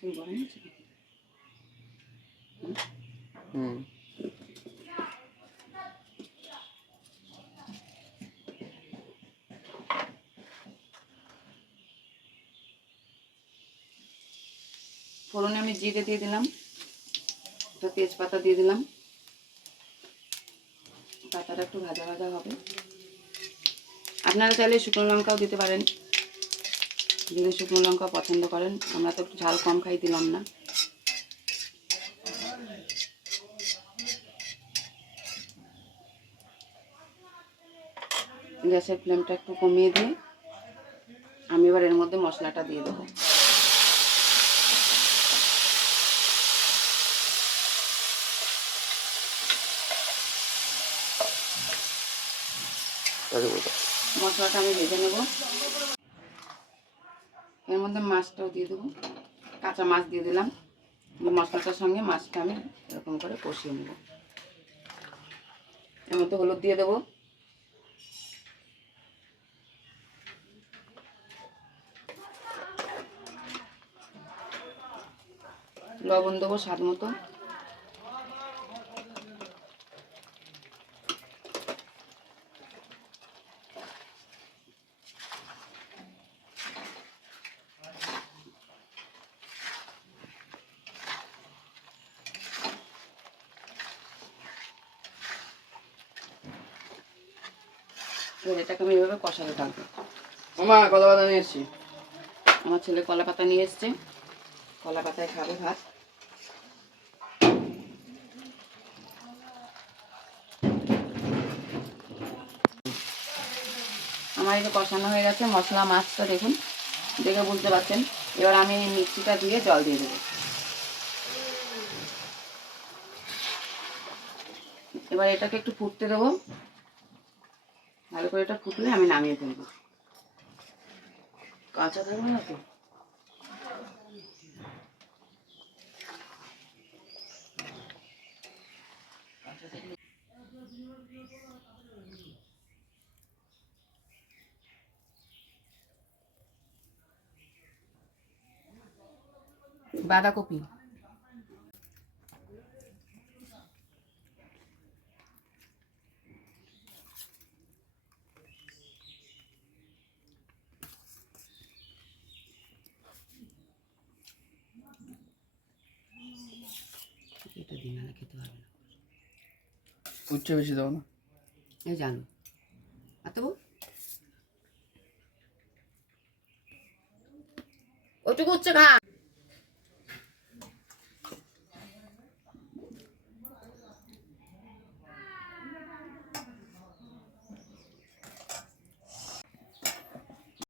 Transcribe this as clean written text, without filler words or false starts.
তুমি বড় নিয়েছো? ফোড়নে আমি জিরে দিয়ে দিলাম, একটা তেজপাতা দিয়ে দিলাম, পাতাটা একটু ভাজা ভাজা হবে। আপনারা চাইলে শুকনো লঙ্কাও দিতে পারেন, যদি শুকনো লঙ্কা পছন্দ করেন। আমরা তো একটু ঝাল কম খাই, দিলাম না। গ্যাসের ফ্লেমটা একটু কমিয়ে দিয়ে আমি এবার এর মধ্যে মশলাটা দিয়ে দেবো। মশলাটা আমি ভেজে নেব। এর মধ্যে মাছটাও দিয়ে দেবো, কাঁচা মাছ দিয়ে দিলাম। মশলাটার সঙ্গে মাছটা আমি এরকম করে কষিয়ে নেব। এর মধ্যে হলুদ দিয়ে দেবো, লবণ দেবো স্বাদ মতো, এটাকে আমি এভাবে কষাতে থাকবো। মামা কলা পাতা নিয়ে এসছি। আমার ছেলে কলা পাতা নিয়ে এসছে, কলা পাতায় খাবে ভাত। আমার এটা কষানো হয়ে গেছে, মশলা মাছটা দেখুন, দেখে বুঝতে পারছেন। এবার আমি মিক্সিটা দিয়ে জল দিয়ে দেবো। এবার এটাকে একটু ফুটতে দেবো, ভালো করে এটা ফুটলে আমি নামিয়ে ফেলবো। কাঁচা থাকবে না তো। বাঁধাকপি, এটা দিন না খেতে পারবে না। উচ্ছে বেশি দাও না, এই জানো আর তবু ওটুকু উচ্ছে খা।